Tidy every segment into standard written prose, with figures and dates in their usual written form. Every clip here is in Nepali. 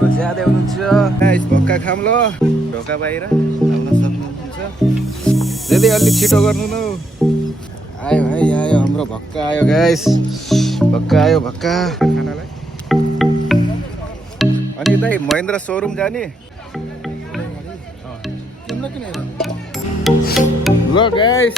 अरू ज्यादै हुनुहुन्छ गाइस भक्का खाम ल ढोका बाहिर आउन सक्नुहुन्छ दिदी अलि छिटो गर्नु न आयो भाइ आयो हाम्रो भक्का आयो गाइस भक्का आयो भक्का खानालाई अनि दाइ महेन्द्र सोरुम जाने ल गाइस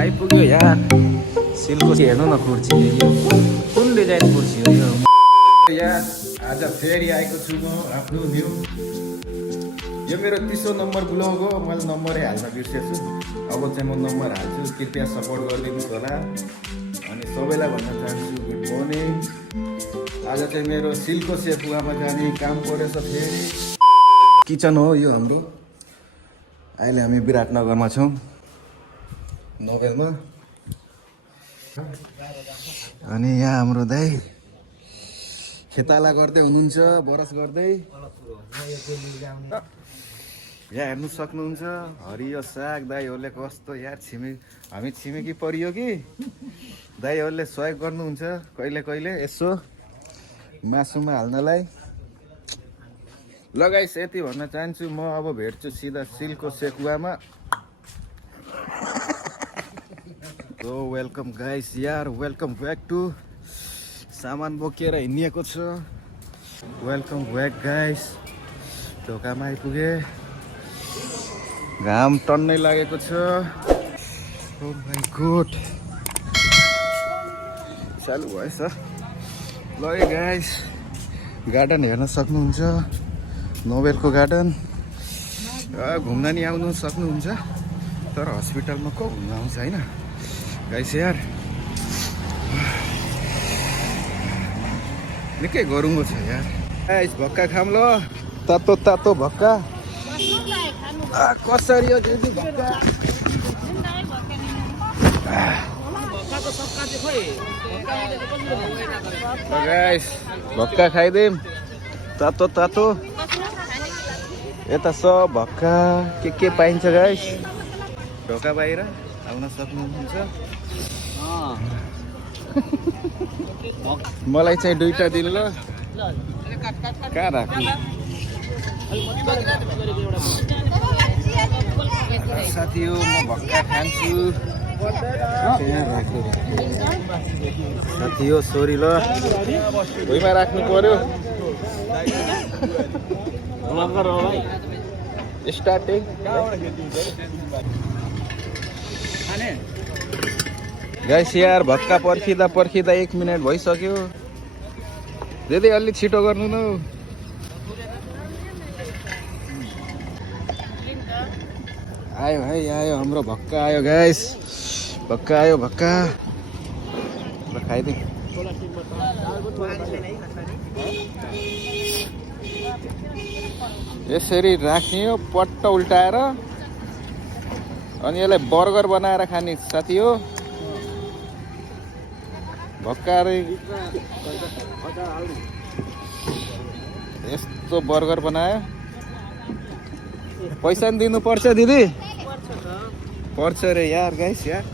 आइपुग्यो यहाँ सिलको हेर्नु न कुर्सी यो कुन डिजाइन कुर्सी हो यो यहाँ आज फेरि आएको छु म आफ्नो न्यू यो मेरो 30औं नम्बर ब्लग हो मैले नम्बरै हाल्न बिर्सेछु अब चाहिँ म नम्बर हाल्छु कृपया सपोर्ट गरिदिनुहोस् होला अनि सबैलाई भन्न चाहन्छु गुड मर्निङ आज चाहिँ मेरो सिलको सेफुवामा जाने काम परेछ फेरि किचन हो यो हाम्रो अहिले हामी विराटनगरमा छौँ नोबेलमा अनि यहाँ हाम्रो दाइ खेताला गर्दै हुनुहुन्छ बरस गर्दै यहाँ हेर्नु सक्नुहुन्छ हरियो साग दाइहरूले कस्तो यार हामी छिमेकी परियो कि दाइहरूले सहयोग गर्नुहुन्छ कहिले कहिले यसो मासुमा हाल्नलाई लगाइस यति भन्न चाहन्छु म अब भेट्छु सिधा सिलको सेकुवामा सो वेलकम गाइस यार वेलकम ब्याक टु सामान बोकेर हिँडिएको छ वेलकम ब्याक गाइस ढोकामा आइपुगे घाम टन्नै लागेको छ ओ माइ गॉड चालु भएछ ल गाइस गार्डन हेर्न सक्नुहुन्छ नोबेलको गार्डन घुम्न नि आउनु सक्नुहुन्छ तर हस्पिटलमा को घुम्न आउँछ होइन गाइस यार निकै गरुङ्गो छ यार गाइस भक्का खाम ल तातो तातो भक्का कसरी हो दिदी भक्का गाइस भक्का खाइदिउँ तातो तातो यता सब भक्का के पाइन्छ गाइस ढोका बाहिर आउन सक्नुहुन्छ मलाई चाहिँ दुईटा दिन ल कहाँ राख्नु साथी हो म भक्का खान्छु साथी हो सोरी ल भुइँमा राख्नु पर्यो स्टार्टिङ गाइस यार भक्का पर्खिँदा 1 मिनट भइसक्यो दिदी अलि छिटो गर्नु न आयो भाइ आयो हाम्रो भक्का आयो गाइस भक्का आयो भक्का ल खाइदिउँ यसरी राख्ने हो पट्ट उल्टाएर अनि यसलाई बर्गर बनाएर खाने साथी हो भक्का यस्तो बर्गर बनायो पैसा नि दिनुपर्छ दिदी पर्छ रे यार गाइस यार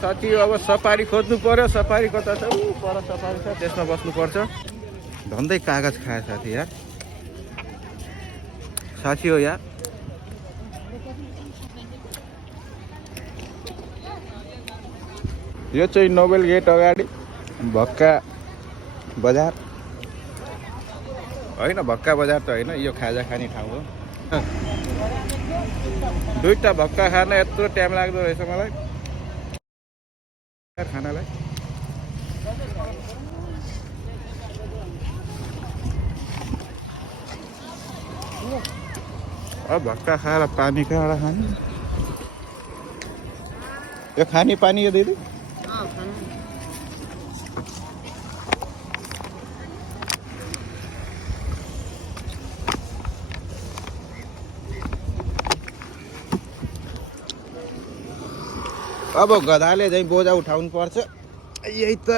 साथी अब सफारी खोज्नु पर्यो सफारी कता छ पर सफारी छ त्यसमा बस्नुपर्छ धन्दै कागज खायो साथी यार साथी हो यार यो चाहिँ नोबेल गेट अगाडि भक्का बजार होइन भक्का बजार त होइन यो खाजा खाने ठाउँ हो दुईटा भक्का खान यत्रो टाइम लाग्दो रहेछ मलाई खानालाई अब भक्का खाएर पानी कहाँबाट खाने यो खाने पानी हो दिदी अब गधाले चाहिँ बोझा उठाउनु पर्छ यही त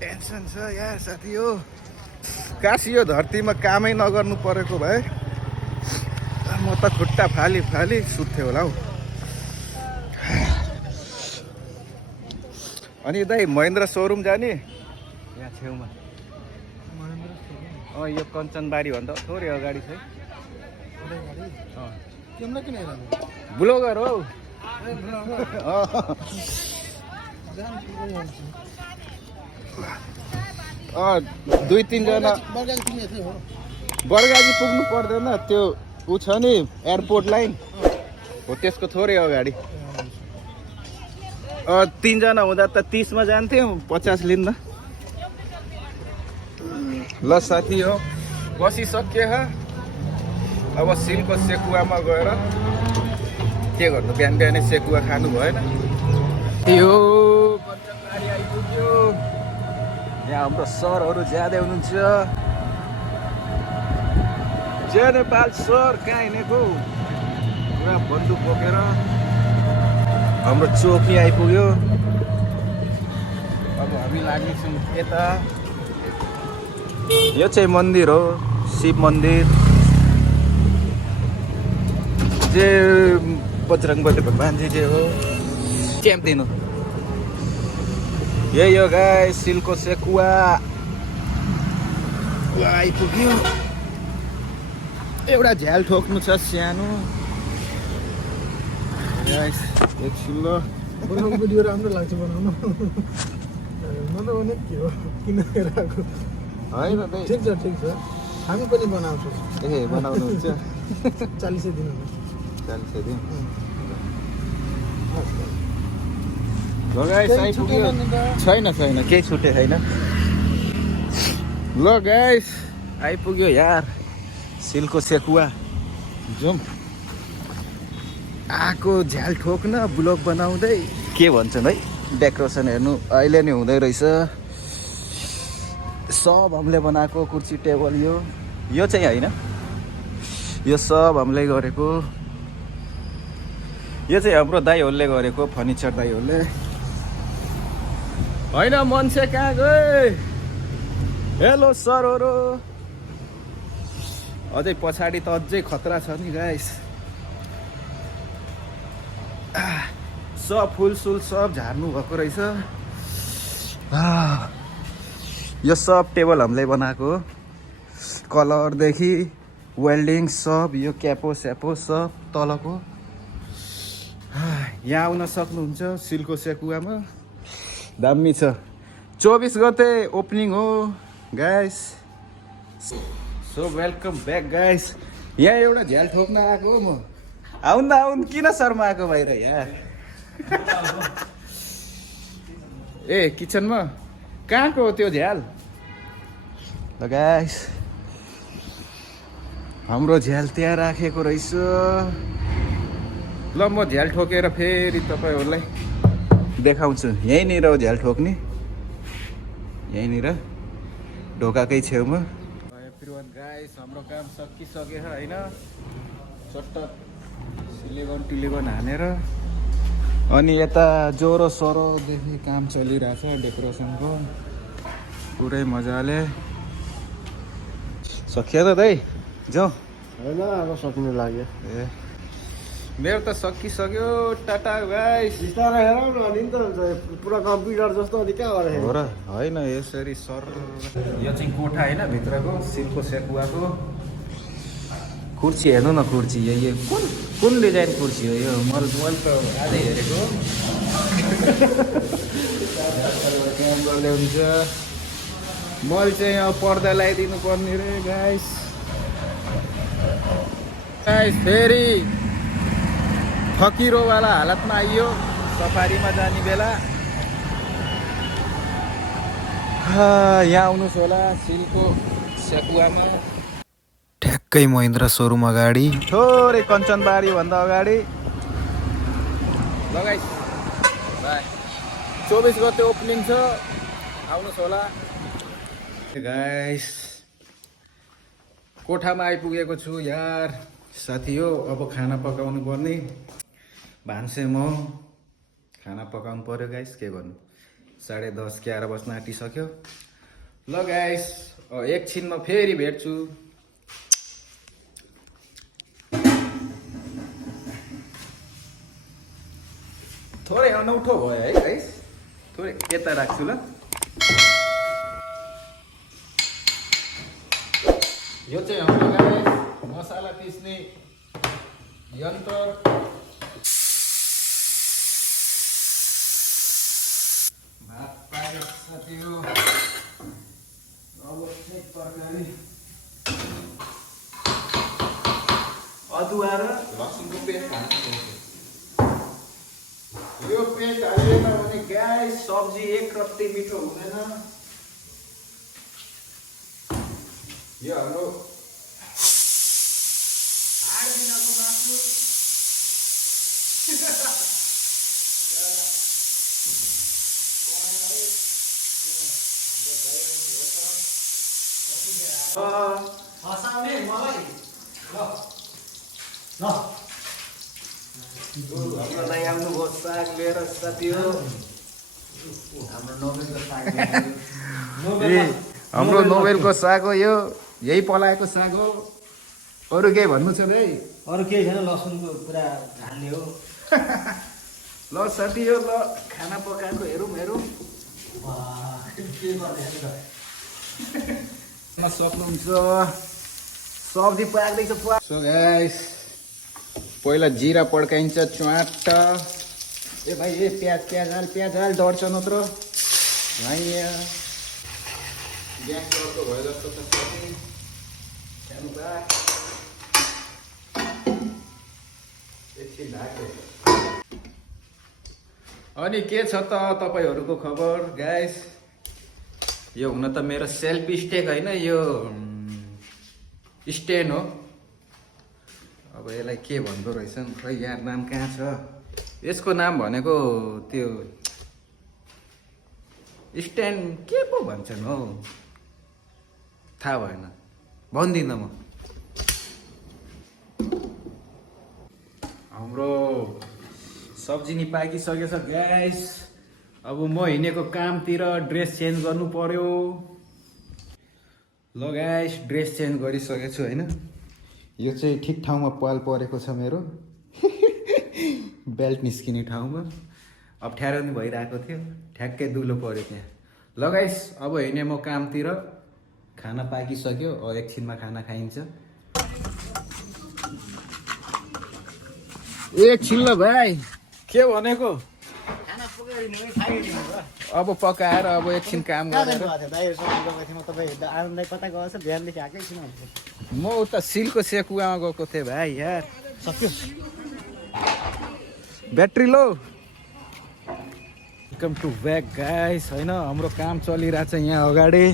टेन्सन छ यार साथी हो काश यो धरतीमा कामै नगर्नु परेको भए म त खुट्टा फाली फाली सुत्थेँ होला हौ। अनि दाइ महेन्द्र सोरुम जाने यहाँ छेउमा? यो कञ्चनबारी भन्दा थोरै अगाडि छ। ब्लगर हौ। 2-3 जना बरगाजी पुग्नु पर्दैन, त्यो ऊ छ नि एयरपोर्ट लाइन हो त्यसको थोरै अगाडि। 3 जना हुँदा त 30 मा जान्थ्यौँ, 50 लिन्न। ल साथी हो बसिसके अब सिलको सेकुवामा गएर के गर्नु, बिहान बिहानै सेकुवा खानु भएन। यो कञ्चनबारी आइपुग्यो। यहाँ हाम्रो सरहरू ज्यादै हुनुहुन्छ। जय नेपाल सर कहाँ हिँडेको? पुरा बन्दुक बोकेर हाम्रो चोकी आइपुग्यो। अब हामी लाग्नेछौँ यता। यो चाहिँ मन्दिर हो, शिव मन्दिर। जय बजरङ्गबली भगवानजी जे हो च्याम्प दिनु। यही हो गाइस सिलको सेकुवा आइपुग्यो। एउटा झ्याल ठोक्नु छ सानो। एकछिन ल बनाउनु भिडियो राम्रो लाग्छ बनाउनु। मतलब अनेक के हो किन हेरेको होइन दाइ। ठिक छ हामी पनि बनाउँछौँ। ए बनाउनुहुन्छ? 40 दिनु 40 दिन गाइस आइपुग्यो। छैन केही छुटे छैन। ल गाइस आइपुग्यो यार सिलको सेकुवा। जाउँ। आएको झ्याल ठोक्न ब्लग बनाउँदै के भन्छन् है। डेकोरेसन हेर्नु अहिले नै हुँदै रहेछ। सब हामीले बनाएको कुर्सी टेबल यो चाहिँ होइन, यो सब हामीले गरेको। यो चाहिँ हाम्रो दाइहरूले गरेको, फर्निचर दाइहरूले। होइन मान्छे कहाँ गए? हेलो सरहरू। अझै पछाडि त अझै खतरा छ नि गाइस। सब फुलसुल सब झार्नु भएको रहेछ। यो सब टेबल हामीले बनाएको, कलरदेखि वेल्डिङ सब। यो क्यापो स्यापो सब तलको। यहाँ आउन सक्नुहुन्छ सिलको सेकुवामा। दामी छ। 24 गते ओपनिङ हो guys. So welcome back guys. यहाँ एउटा झ्याल ठोक्न आएको हो म। आउन किन शर्माएको बाहिर यार? ए किचनमा कहाँको हो त्यो झ्याल? ल गाइस हाम्रो झ्याल त्यहाँ राखेको रहेछ। ल म झ्याल ठोकेर फेरि तपाईँहरूलाई देखाउँछु। यहीँनिर हो झ्याल ठोक्ने, यहीँनिर ढोकाकै छेउमा। एभ्रिवान गाइस हाम्रो काम सकिसक्यो होइन। चट्ट सिलिगन हानेर अनि यता जोरो सोरोदेखि काम चलिरहेछ डेकोरेसनको पुरै मजाले। सकियो त दाइ? जाउँ। होइन अब सक्नु लाग्यो। ए मेरो त सकिसक्यो। टाटा गाइस। बिस्तारै हेरौँ न अनि त पुरा कम्प्युटर जस्तो अनि कहाँ गरेको हो र? होइन यसरी सर। यो चाहिँ कोठा होइन भित्रको सिलको सेकुवाको। कुर्सी हेर्नु न, कुर्सी यो कुन डिजाइन कुर्सी हो यो? मैले त आजै हेरेको। काम गर्दै हुन्छ। मैले चाहिँ अब पर्दा लगाइदिनु पर्ने रे गाइस। फेरि फकिरोवाला हालतमा आइयो सफारीमा जाने बेला। यहाँ आउनुहोस् होला सिलको सेकुवामा। ठ्याक्कै महेन्द्र सोरुम अगाडि, थोरै कञ्चनबारी भन्दा अगाडि। लगाइस बाई 24 गते ओपनिङ छ, आउनुहोस् होला गाइस। कोठामा आइपुगेको छु यार साथी हो। अब खाना पकाउनु पर्ने। भान्से म खाना पकाउनु पर्यो गाइस। के गर्नु, 10:30-11 बज्न आँटिसक्यो। ल गाइस एकछिनमा फेरि भेट्छु। थोरै अनौठो भयो है गाइस थोरै यता राख्छु ल यो चाहिँ हाम्रो गाइस मसाला पिस्ने यन्त्र भात पाकेको छ त्यो अब चाहिँ तरकारी अदुवा र लसुनको पेस्ट हाल्नु यो पेस्ट हालेन भने गाइस सब्जी एक रत्ती मिठो हुँदैन यो हाम्रो 8 दिनको मासु हसाउने मलाई ल हाम्रो लागि आउनुभयो साग लिएर साथी हो हाम्रो नोबेलको साग हो यो यही पलाएको साग हो अरू केही भन्नु छ भाइ अरू केही छैन लसुनको पुरा हाल्ने हो ल साथी हो ल खाना पकाएको हेरौँ हेरौँ के गर्दै सक्नुहुन्छ सब्जी पाक्दैछ सो गाइस पहिला जिरा पड्काइन्छ च्वाट ए भाइ ए प्याज हाल डढ्छ नत्र ग्यास अर्को भयो जस्तो छ सानो एकछिन ढाक्यो अनि के छ त तपाईँहरूको खबर गाइस यो हुन त मेरो सेल्फ स्टेक होइन यो स्ट्यान्ड हो अब यसलाई के भन्दो रहेछन् खै यार नाम कहाँ छ यसको नाम भनेको त्यो स्ट्यान्ड के पो भन्छन् हौ थाहा भएन भन्दिनँ म हाम्रो सब्जी नि पाकिसकेछ ग्यास अब म हिँडेको कामतिर ड्रेस चेन्ज गर्नु पर्यो ल गाइस ड्रेस चेन्ज गरिसकेको छु होइन यो चाहिँ ठिक ठाउँमा पाल परेको छ मेरो बेल्ट निस्किने ठाउँमा अप्ठ्यारो नि भइरहेको थियो ठ्याक्कै दुलो पऱ्यो त्यहाँ ल गाइस अब हिँडेँ म कामतिर खाना पाकिसक्यो अब एकछिनमा खाना खाइन्छ एकछिन ल भाइ के भनेको खाना पकाइदिनु खाइदिनु अब पकाएर अब एकछिन काम गरेर आनन्द कता गएको छ बिहानदेखि आएकै छैन म उता सिलको सेकुवामा गएको थिएँ भाइ यार सक्यो battery low welcome to back guys होइन हाम्रो काम चलिरहेछ यहाँ अगाडि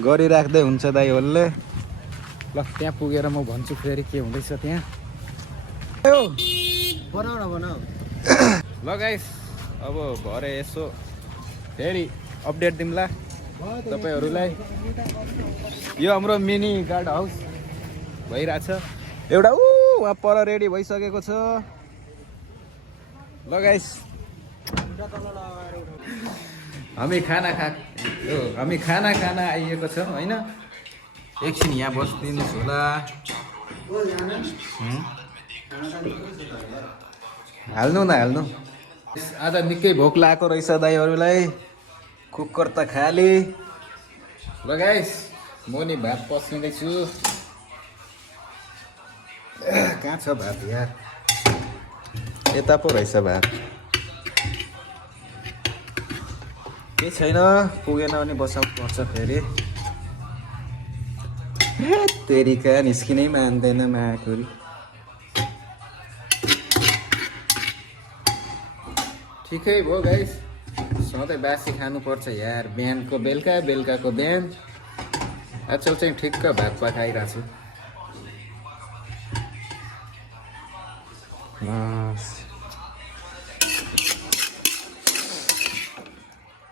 गरिराख्दै हुन्छ दाइ होलले ल त्यहाँ पुगेर म भन्छु फेरि के हुँदैछ त्यहाँ बनाऊ न बनाऊ ल गाइस अब भरे यसो फेरि अपडेट दिउँला तपाईँहरूलाई यो हाम्रो मिनी गार्ड हाउस भइरहेछ एउटा वहाँ पर रेडी भइसकेको छ ल गाइस हामी खाना खाना आइएको छौँ होइन एकछिन यहाँ बसिदिनुहोस् होला हाल्नु न हाल्नु आज निकै भोक लागेको रहेछ दाइहरूलाई कुकर त खाली ल गाइस म नि भात पस्किँदैछु कहाँ छ भात यार यता पो रहेछ भात केही छैन पुगेन भने बसाउनु पर्छ फेरि तेरिका निस्किनै मान्दैन माकुरी ठिकै भयो गाइस सधैँ बासी खानुपर्छ यार बिहानको बेलुका बेलुकाको बिहान आजकल चाहिँ ठिक्क भात पकाइरहेको छु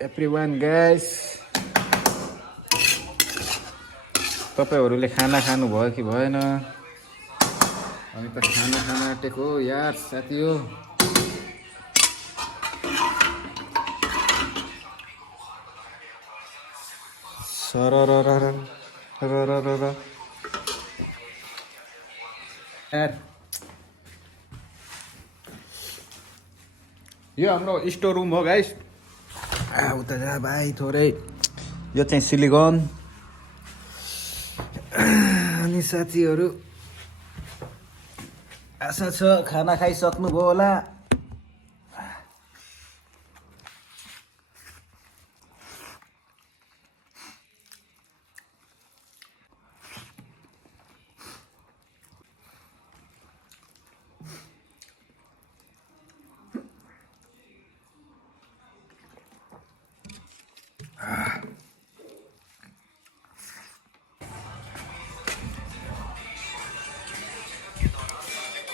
एभ्रिवान गाइस तपाईँहरूले खाना खानुभयो कि भएन हामी त खाना खान आँटेको यार साथी हो यो हाम्रो स्टोर रुम हो गाइस। उता जा भाइ थोरै। यो चाहिँ सिलिकन। अनि साथीहरू आशा छ खाना खाइसक्नुभयो होला।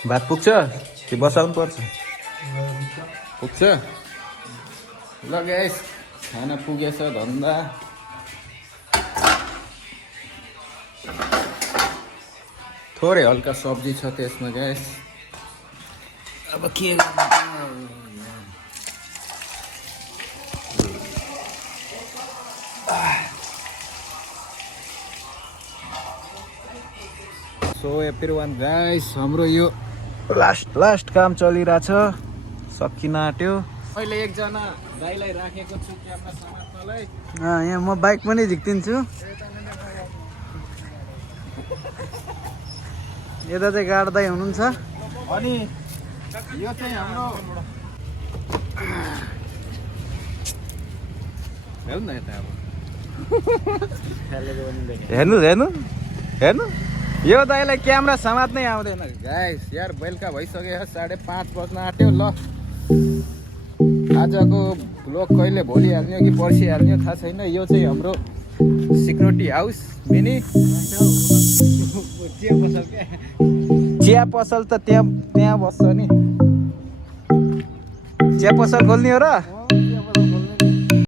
भात पुग्छ कि बसाउनु पर्छ? पुग्छ। ल गाइस खाना पुगेछ धन्दा। थोरै हल्का सब्जी छ त्यसमा गाइस। अब के सो एभ्रीवान गाइस हाम्रो यो लास्ट काम चलिरहेछ, सकिन आँट्यो। मैले एकजना दाइलाई राखेको छु क्यामेरा समात्नलाई। यहाँ म बाइक पनि झिक्दिन्छु। यता चाहिँ गाड दाइ हुनुहुन्छ। अनि यो चाहिँ हाम्रो हेर्नु न यता अब हेर्नु यो दाइलाई क्यामेरा समात्नै आउँदैन गाइस। यार बेलुका भइसक्यो, 5:30 बज्न आँट्यो। ल आजको ब्लग कहिले भोलि हाल्ने कि पर्सि हाल्ने थाहा छैन। यो चाहिँ हाम्रो सिक्युरिटी हाउस मिनी चिया पसल त त्यहाँ बस्छ नि। चिया पसल खोल्ने हो र?